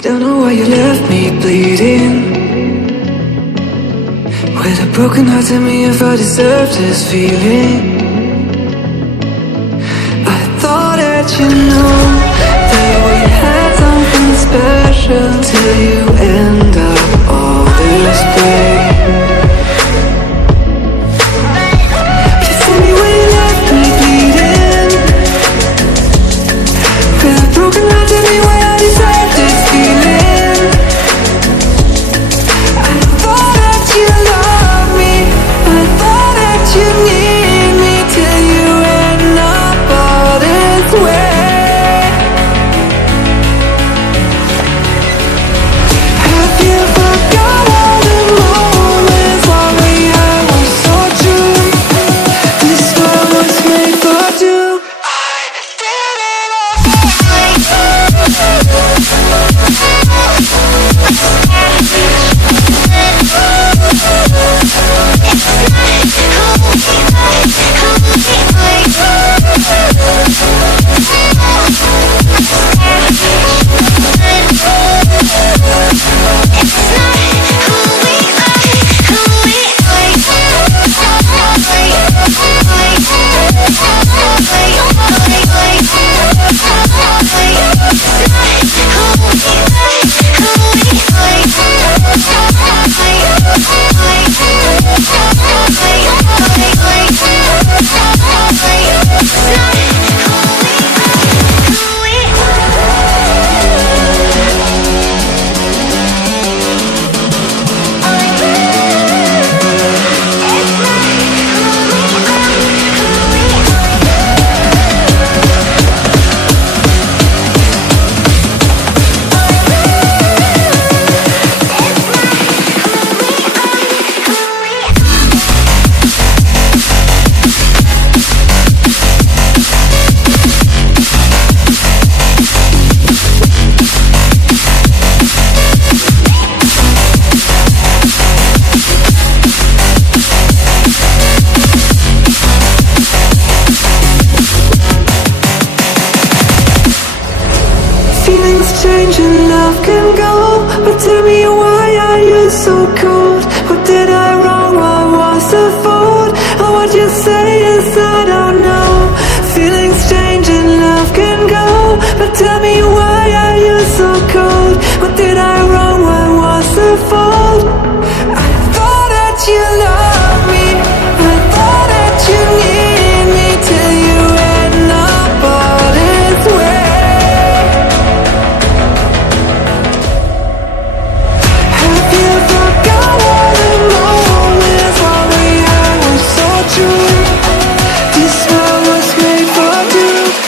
Don't know why you left me bleeding. With a broken heart, tell me if I deserve this feeling. I thought that you know that we had something special till you end up all this way. You tell me when you left me bleeding. With a broken heart, tell me why I deserve this feeling. I thought that you loved me, I thought that you need me till you end up all this way. Have you forgot all the moments while we had was so true? This world was made for two. I did it Feelings change and love can go, but tell me why are you so cold? What did I wrong? What was the fault? Or what you say is I don't know. Feelings change and love can go, but tell me why are you so cold? What did I wrong? What was the fault? I thought that you loved me, I thought that you need me till you end up all this way. Have you forgot all the moments while we had was so true? This world was made for two.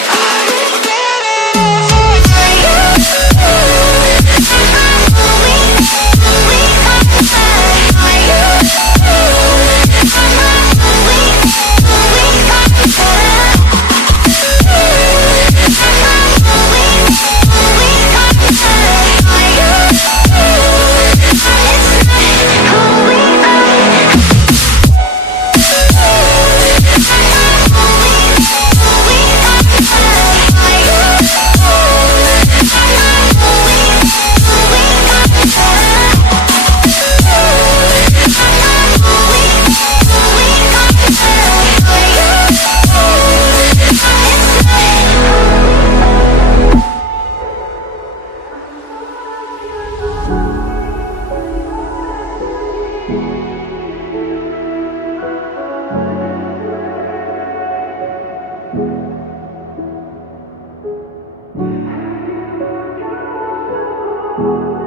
you.